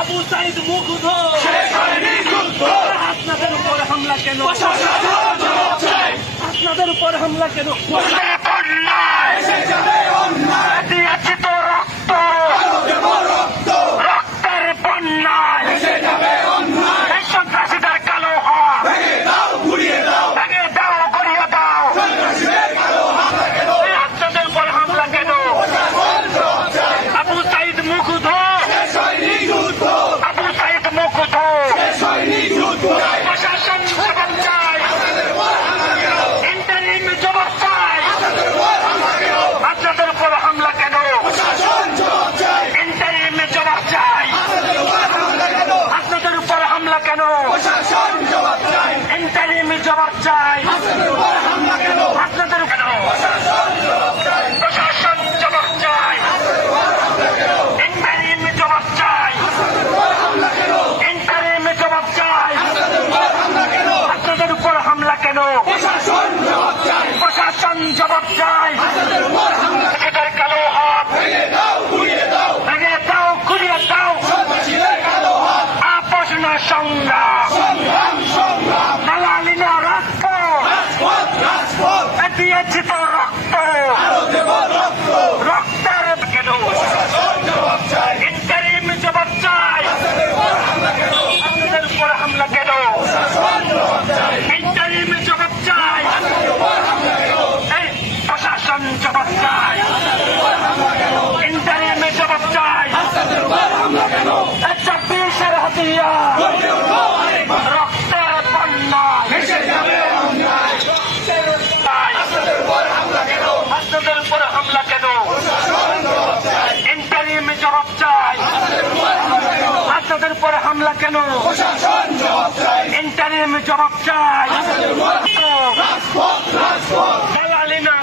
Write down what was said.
আবু সাইদ মুগ্ধ আপনাদের উপর হামলা কেন? আপনাদের উপর হামলা কেন? দিয়েছি তো রক্ত, রক্তের বন্যায় এই সন্ত্রাসীদের কালো হাত ভেঙে দাও, গড়িয়ে দাও। আপনাদের উপর হামলা কেন? আবু সাইদ মুগ্ধ, আবু সাইদ মুগ্ধ, প্রশাসন জবাব চাই, ইন্টারিম জবাব চাই। আপনাদের উপর হামলা কেন? ইন্টারিম জবাব চাই। আপনাদের উপর হামলা কেন? ইন্টারিম জবাব চাই। আপনাদের কেন? প্রশাসন জবাব চাই, ইন্টারিম জবাব চাই, ইন্টারিম জবাব চাই। আপনাদের উপর হামলা কেন? প্রশাসন জবাব চাই। এদের কালো হাত ভেঙে দাও, ঘুরিয়ে দাও। আপোষ না সংগ্রাম, দালালি না রাজপথ, দিয়েছি তো রক্ত, রক্তের কেন? ইন্টারিম জবাব চাই। আপনাদের উপর হামলা কেন? ইন্টারিম জবাব চাই, এই প্রশাসন জবাব চাই, ইন্টারিম জবাব চাই। 26-এর হাতিয়ার, রক্তের বন্যা, আপনাদের উপর হামলা কেন? ইন্টারিম জবাব চাই। আপনাদের উপর হামলা কেন? ইন্টারিম জবাব চাই। দালালি না